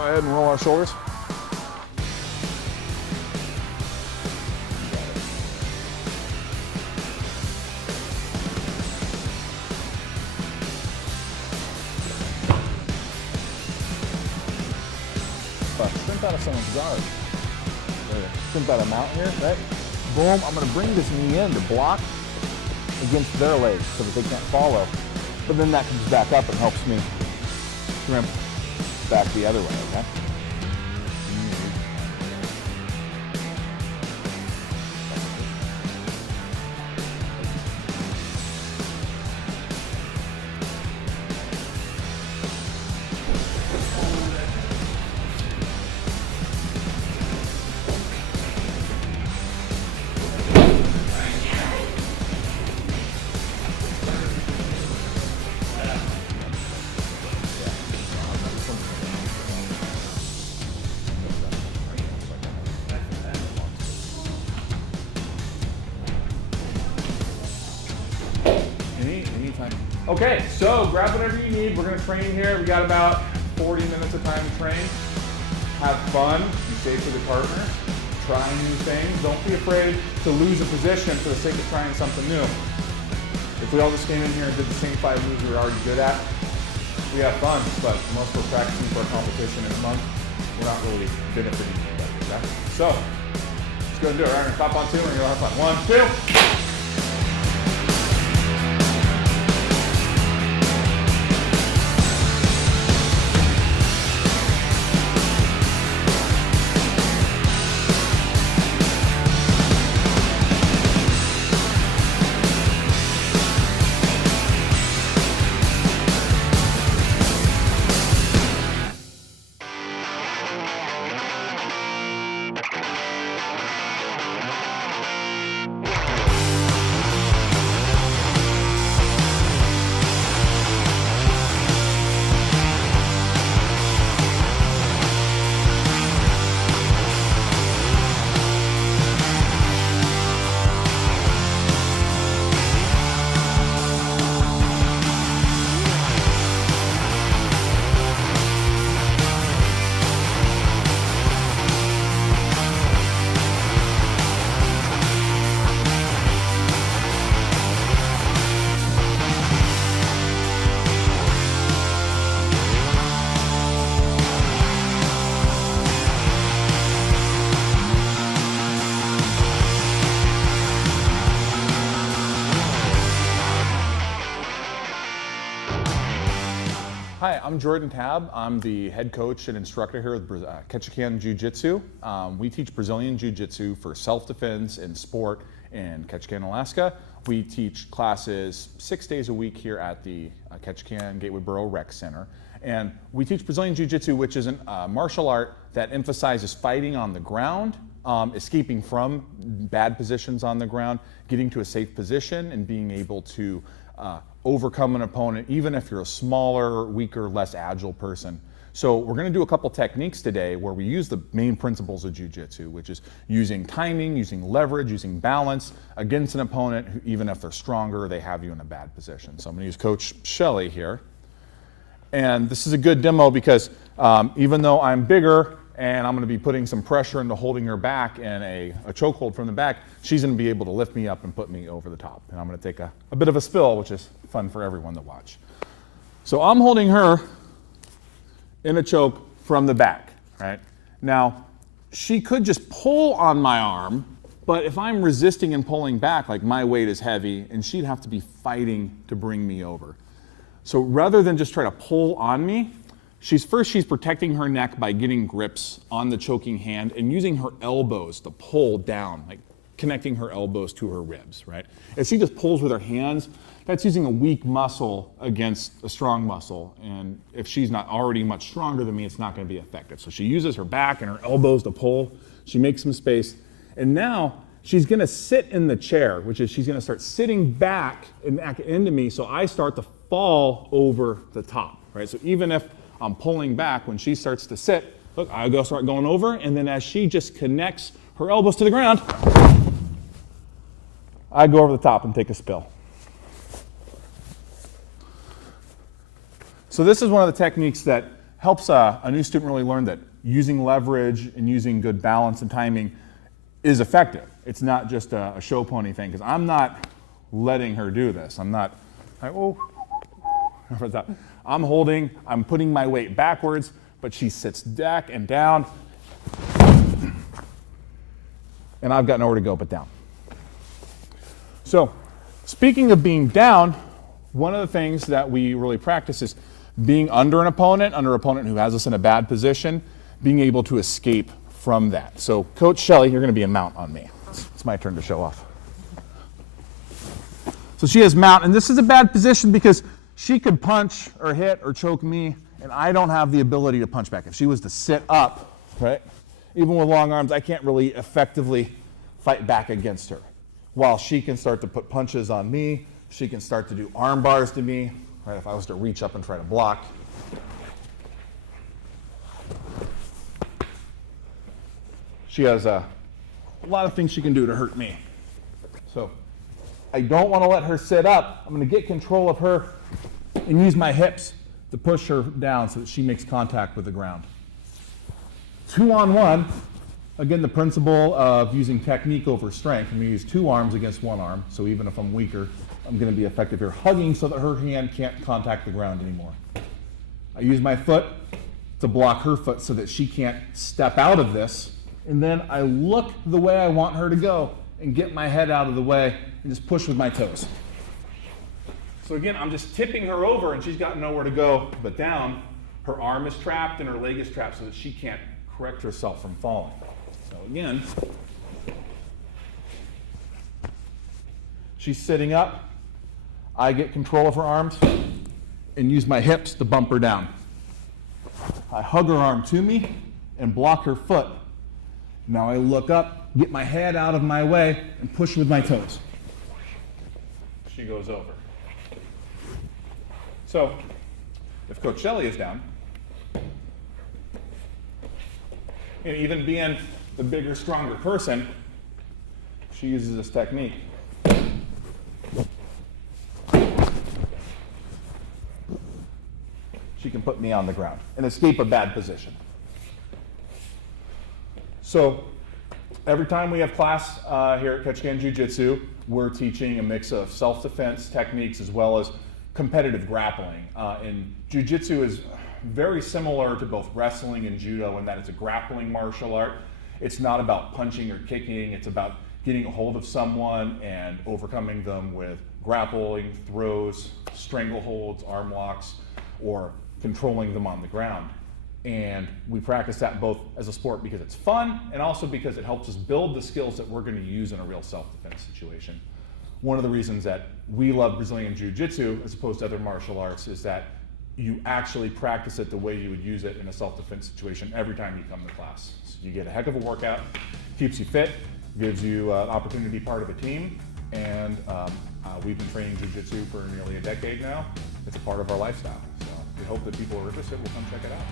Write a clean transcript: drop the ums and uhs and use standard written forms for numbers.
Go ahead and roll our shoulders. Sprint out of someone's guard. Sprint out a mountain here, right? Boom, I'm gonna bring this knee in to block against their legs so that they can't follow. But then that comes back up and helps me shrimp back the other way, okay? Okay, so grab whatever you need. We're gonna train here. We got about 40 minutes of time to train. Have fun, be safe with your partner, try new things. Don't be afraid to lose a position for the sake of trying something new. If we all just came in here and did the same 5 moves we were already good at, we have fun, but unless we're practicing for a competition in a month, we're not really benefiting from that, okay? So, let's go and do it. All right, we're gonna top on 2 and we're gonna have fun. 1, 2. Hi, I'm Jordan Tab. I'm the head coach and instructor here with Ketchikan Jiu-Jitsu. We teach Brazilian Jiu-Jitsu for self-defense and sport in Ketchikan, Alaska. We teach classes 6 days a week here at the Ketchikan Gateway Borough Rec Center. And we teach Brazilian Jiu-Jitsu, which is a martial art that emphasizes fighting on the ground, escaping from bad positions on the ground, getting to a safe position, and being able to overcome an opponent, even if you're a smaller, weaker, less agile person. So we're gonna do a couple techniques today where we use the main principles of Jiu-Jitsu, which is using timing, using leverage, using balance against an opponent, who, even if they're stronger, they have you in a bad position. So I'm gonna use Coach Shelley here. And this is a good demo because even though I'm bigger and I'm gonna be putting some pressure into holding her back in a chokehold from the back, she's gonna be able to lift me up and put me over the top. And I'm gonna take a bit of a spill, which is fun for everyone to watch. So I'm holding her in a choke from the back, right? Now, she could just pull on my arm, but if I'm resisting and pulling back, like my weight is heavy, and she'd have to be fighting to bring me over. So rather than just try to pull on me, she's protecting her neck by getting grips on the choking hand and using her elbows to pull down, like connecting her elbows to her ribs, right? If she just pulls with her hands, that's using a weak muscle against a strong muscle. And if she's not already much stronger than me, it's not gonna be effective. So she uses her back and her elbows to pull. She makes some space. And now she's gonna sit in the chair, which is she's gonna start sitting back and back into me, so I start to fall over the top, right? So even if I'm pulling back, when she starts to sit, look, I go start going over, and then as she just connects her elbows to the ground, I go over the top and take a spill. So this is one of the techniques that helps a new student really learn that using leverage and using good balance and timing is effective. It's not just a show pony thing, because I'm not letting her do this. I'm not, I'm holding, I'm putting my weight backwards, but she sits back and down, and I've got nowhere to go but down. So, speaking of being down, one of the things that we really practice is being under an opponent who has us in a bad position, being able to escape from that. So, Coach Shelley, you're going to be a mount on me. It's my turn to show off. So she has mount, and this is a bad position because she could punch or hit or choke me, and I don't have the ability to punch back. If she was to sit up, right, even with long arms, I can't really effectively fight back against her. While she can start to put punches on me, she can start to do arm bars to me, right, if I was to reach up and try to block. She has a lot of things she can do to hurt me. So I don't want to let her sit up. I'm going to get control of her and use my hips to push her down so that she makes contact with the ground. 2-on-1, again, the principle of using technique over strength. I'm going to use 2 arms against 1 arm, so even if I'm weaker, I'm going to be effective here. Hugging so that her hand can't contact the ground anymore. I use my foot to block her foot so that she can't step out of this, and then I look the way I want her to go and get my head out of the way and just push with my toes. So again, I'm just tipping her over and she's got nowhere to go but down. Her arm is trapped and her leg is trapped so that she can't correct herself from falling. So again, she's sitting up. I get control of her arms and use my hips to bump her down. I hug her arm to me and block her foot. Now I look up, get my head out of my way, and push with my toes. She goes over. So, if Coach Shelley is down, and even being the bigger, stronger person, she uses this technique. She can put me on the ground and escape a bad position. So every time we have class here at Ketchikan Jiu-Jitsu, we're teaching a mix of self-defense techniques as well as competitive grappling. And Jiu-Jitsu is very similar to both wrestling and judo in that it's a grappling martial art. It's not about punching or kicking, it's about getting a hold of someone and overcoming them with grappling, throws, strangleholds, arm locks, or controlling them on the ground. And we practice that both as a sport because it's fun and also because it helps us build the skills that we're going to use in a real self-defense situation. One of the reasons that we love Brazilian Jiu-Jitsu as opposed to other martial arts is that you actually practice it the way you would use it in a self-defense situation every time you come to class. So you get a heck of a workout, keeps you fit, gives you an opportunity to be part of a team, and we've been training Jiu-Jitsu for nearly a decade now. It's a part of our lifestyle. So we hope that people who are interested will come check it out.